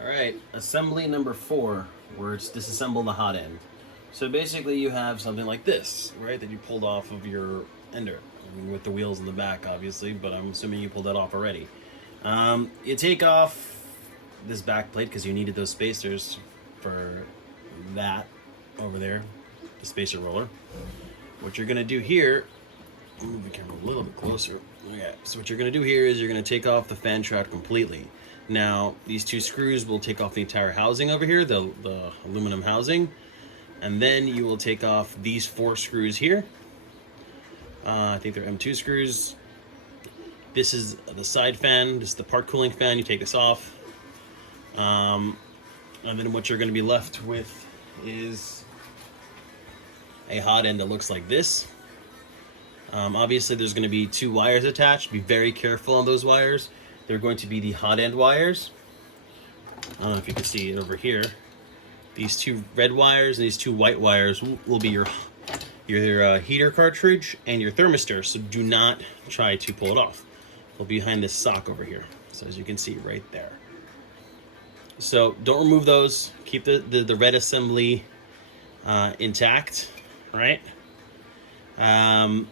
Alright, assembly number 4, where it's disassemble the hot end. So basically you have something like this, right, that you pulled off of your ender. I mean, with the wheels in the back, obviously, but I'm assuming you pulled that off already. You take off this back plate because you needed those spacers for that over there, the spacer roller. What you're going to do here, I'll move the camera a little bit closer. Okay, so what you're going to do here is you're going to take off the fan shroud completely. Now, these 2 screws will take off the entire housing over here, the aluminum housing. And then you will take off these 4 screws here. I think they're M2 screws. This is the side fan. This is the part cooling fan. You take this off. And then what you're going to be left with is a hot end that looks like this. Obviously, there's going to be 2 wires attached. Be very careful on those wires. They're going to be the hot end wires. I don't know if you can see it over here. These 2 red wires and these 2 white wires will be your heater cartridge and your thermistor. So do not try to pull it off. They'll be behind this sock over here. So as you can see right there. So don't remove those. Keep the red assembly intact, right? Now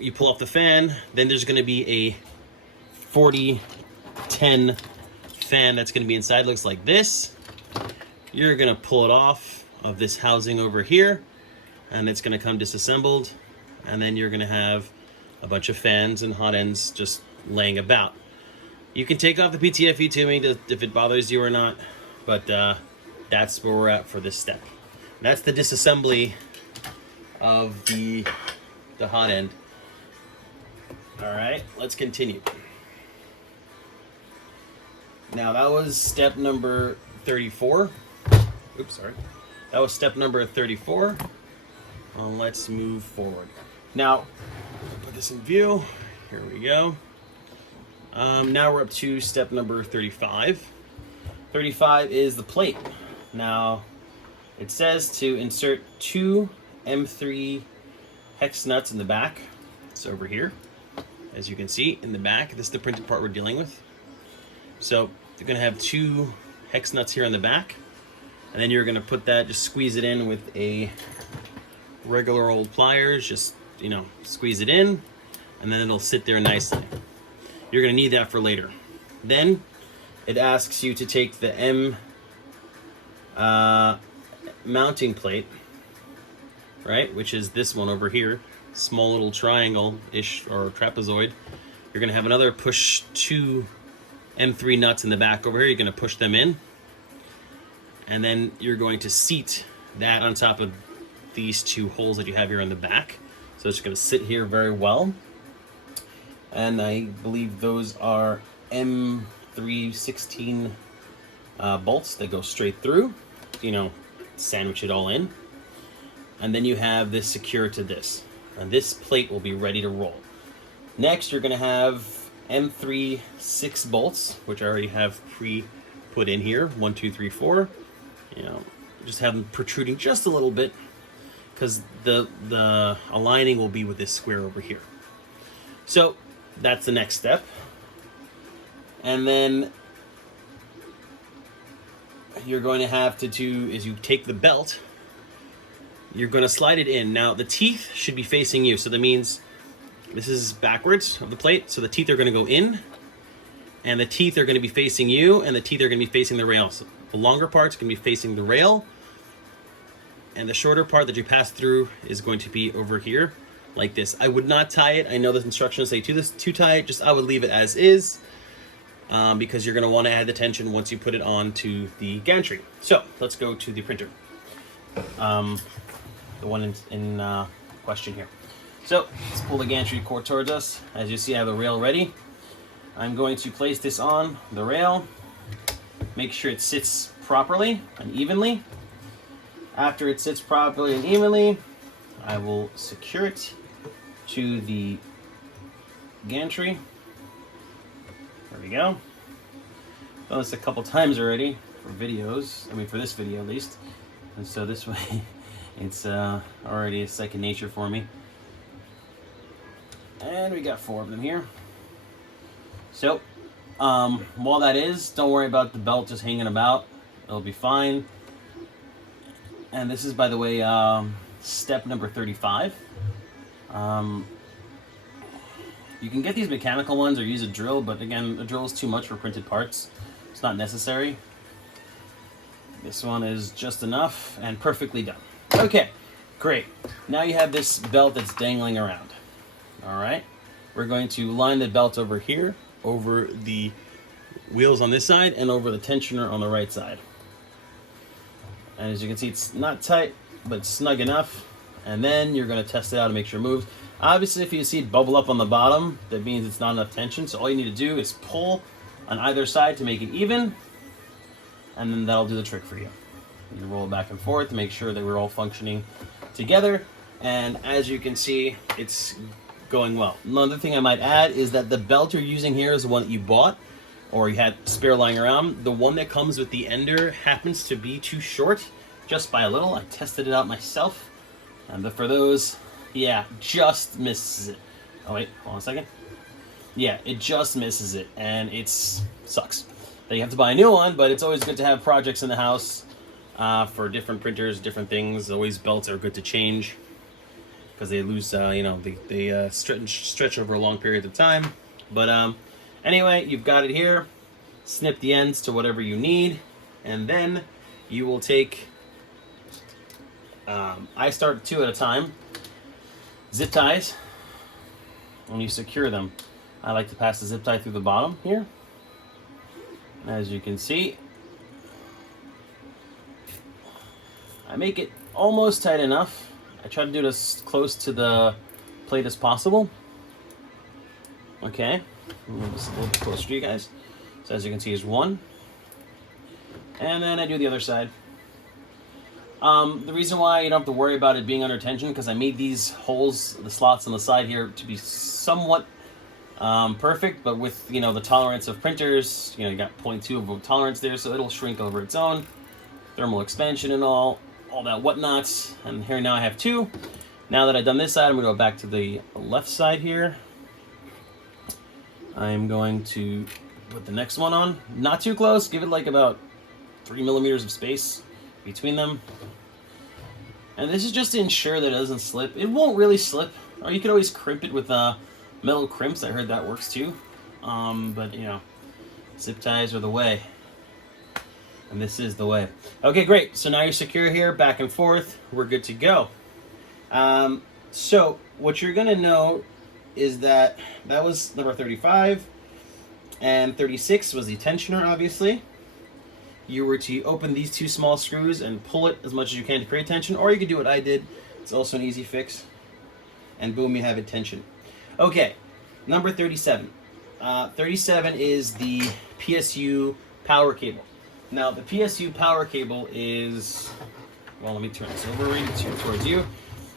you pull off the fan. Then there's going to be a 40-10 fan that's going to be inside. Looks like this. You're going to pull it off of this housing over here, and it's going to come disassembled, and then you're going to have a bunch of fans and hot ends just laying about. You can take off the PTFE to me if it bothers you or not, but that's where we're at for this step. That's the disassembly of the hot end. All right, let's continue. Now that was step number 34. Oops, sorry. That was step number 34. Let's move forward. Now, put this in view. Here we go. Now we're up to step number 35. 35 is the plate. Now, it says to insert 2 M3 hex nuts in the back. It's over here. As you can see in the back, this is the printed part we're dealing with. So you're going to have 2 hex nuts here on the back, and then you're going to put that, just squeeze it in with a regular old pliers, just, squeeze it in, and then it'll sit there nicely. You're going to need that for later. Then it asks you to take the M mounting plate, right, which is this one over here, small little triangle-ish or trapezoid. You're going to have another push 2 M3 nuts in the back over here. You're going to push them in, and then you're going to seat that on top of these 2 holes that you have here in the back. So it's going to sit here very well. And I believe those are M316 bolts that go straight through, sandwich it all in. And then you have this secured to this, and this plate will be ready to roll. Next, you're going to have M3 6 bolts, which I already have pre-put in here. 1, 2, 3, 4. Just have them protruding just a little bit, because the aligning will be with this square over here. So that's the next step. And then you're going to have to do is you take the belt, you're going to slide it in. Now the teeth should be facing you, so that means this is backwards of the plate, so the teeth are going to go in, and the teeth are going to be facing you, and the teeth are going to be facing the rail. So the longer part's going to be facing the rail, and the shorter part that you pass through is going to be over here, like this. I would not tie it. I know the instructions say to tie it. Just I would leave it as is, because you're going to want to add the tension once you put it onto the gantry. So let's go to the printer, the one in question here. So let's pull the gantry cord towards us. As you see, I have the rail ready. I'm going to place this on the rail. Make sure it sits properly and evenly. After it sits properly and evenly, I will secure it to the gantry. There we go. Done this a couple times already for videos. For this video at least. And so this way, it's already a second nature for me. And we got 4 of them here. So While that is, don't worry about the belt just hanging about. It'll be fine. And this is, by the way, step number 35. You can get these mechanical ones or use a drill, but again, a drill is too much for printed parts. It's not necessary. This one is just enough and perfectly done. Okay, great. Now you have this belt that's dangling around. All right, we're going to line the belt over here, over the wheels on this side, and over the tensioner on the right side. And as you can see, it's not tight, but snug enough. And then you're going to test it out to make sure it moves. Obviously, if you see it bubble up on the bottom, that means it's not enough tension. So all you need to do is pull on either side to make it even, and then that'll do the trick for you. You roll it back and forth to make sure that we're all functioning together. And as you can see, it's going well. Another thing I might add is that the belt you're using here is the one that you bought or you had spare lying around. The one that comes with the Ender happens to be too short, just by a little. I tested it out myself. But for those, yeah, just misses it. Oh wait, hold on a second. Yeah, it just misses it, and it sucks. Then you have to buy a new one, but it's always good to have projects in the house for different printers, different things. Always belts are good to change because they lose, they stretch over a long period of time. But anyway, you've got it here. Snip the ends to whatever you need, and then you will take. I start 2 at a time. Zip ties, and you secure them. I like to pass the zip tie through the bottom here. As you can see, I make it almost tight enough. I try to do it as close to the plate as possible. Okay, move this a little bit closer to you guys. So as you can see, is 1. And then I do the other side. The reason why you don't have to worry about it being under tension, because I made these holes, the slots on the side here, to be somewhat perfect, but with, the tolerance of printers, you got 0.2 of tolerance there, so it'll shrink over its own. Thermal expansion and all that whatnots. And here now I have 2. Now that I've done this side, I'm going to go back to the left side here. I'm going to put the next one on. Not too close, give it like about 3 millimeters of space between them. And this is just to ensure that it doesn't slip. It won't really slip, or you could always crimp it with metal crimps. I heard that works too. But zip ties are the way, and this is the way. Okay, great. So now you're secure here, back and forth. We're good to go. So what you're gonna know is that was number 35, and 36 was the tensioner, obviously. You were to open these 2 small screws and pull it as much as you can to create tension, or you could do what I did. It's also an easy fix. And boom, you have it tension. Okay, number 37. 37 is the PSU power cable. Now, the PSU power cable is, well, let me turn this over towards you.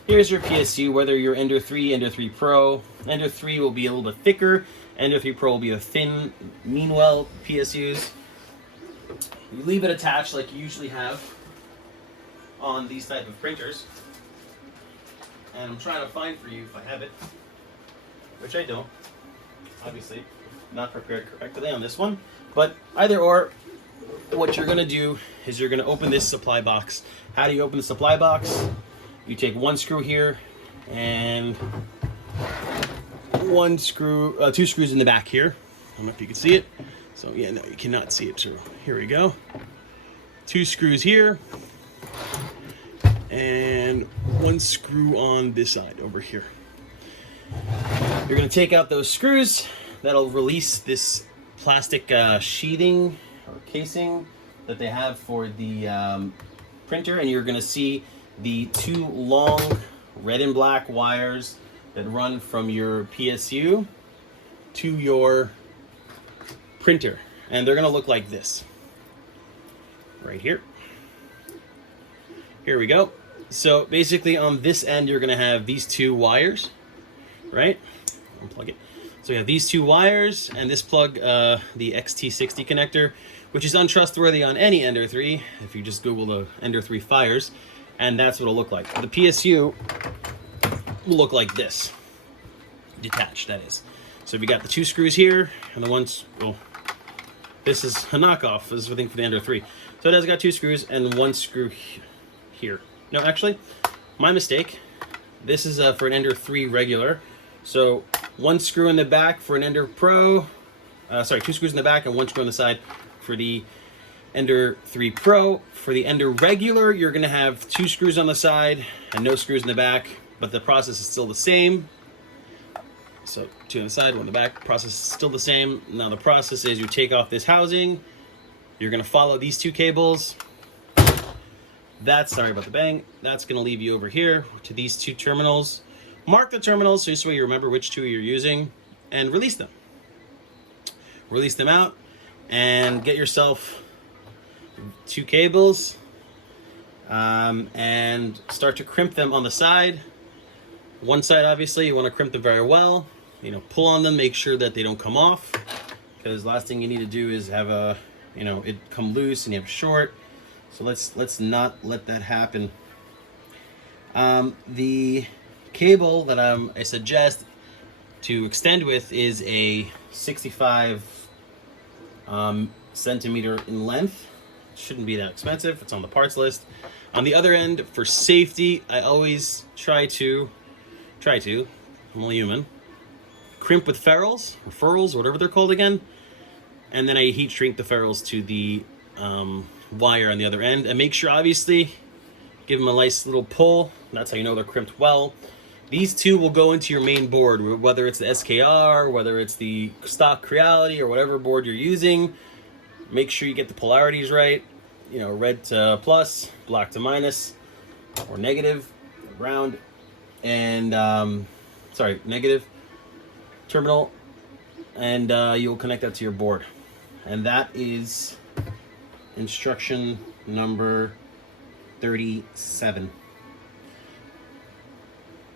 Here's your PSU, whether you're Ender 3, Ender 3 Pro. Ender 3 will be a little bit thicker. Ender 3 Pro will be a thin, Meanwell PSUs. You leave it attached like you usually have on these type of printers. And I'm trying to find for you if I have it, which I don't. Obviously, not prepared correctly on this one. But either or, what you're going to do is you're going to open this supply box. How do you open the supply box? You take 1 screw here and 2 screws in the back here. I don't know if you can see it. So yeah, no, you cannot see it. So here we go. 2 screws here, and 1 screw on this side over here. You're going to take out those screws. That'll release this plastic sheathing or casing that they have for the printer, and you're going to see the 2 long red and black wires that run from your PSU to your printer, and they're going to look like this right here. Here we go. So basically on this end you're going to have these 2 wires, right? Unplug it. So you have these 2 wires and this plug, the XT60 connector, which is untrustworthy on any Ender 3 if you just Google the Ender 3 fires, and that's what it'll look like. The PSU will look like this, detached, that is. So we got the 2 screws here and the ones, oh, This is a knockoff. This is I think for the Ender 3. So it has got 2 screws and 1 screw here. No, actually, my mistake. This is for an Ender 3 regular. So 1 screw in the back for an Ender Pro. 2 screws in the back and 1 screw on the side for the Ender 3 Pro. For the Ender regular, you're going to have 2 screws on the side and no screws in the back, but the process is still the same. So 2 on the side, 1 on the back. Process is still the same. Now the process is you take off this housing. You're going to follow these 2 cables. That's, sorry about the bang, that's going to leave you over here to these 2 terminals. Mark the terminals so this way you remember which 2 you're using, and release them. Release them out and get yourself 2 cables and start to crimp them on the side. One side, obviously, you want to crimp them very well. You know, pull on them, make sure that they don't come off, because last thing you need to do is have a, you know, it come loose and you have short. So let's not let that happen. The cable that I suggest to extend with is a 65 centimeter in length. Shouldn't be that expensive. It's on the parts list. On the other end, for safety, I always try to, I'm only human, crimp with ferrules, or furls, whatever they're called again, and then I heat shrink the ferrules to the wire on the other end, and make sure, obviously, give them a nice little pull. That's how you know they're crimped well. These 2 will go into your main board, whether it's the SKR, whether it's the stock Creality, or whatever board you're using. Make sure you get the polarities right. You know, red to plus, black to minus, or negative, or ground, and negative terminal, and you'll connect that to your board. And that is instruction number 37.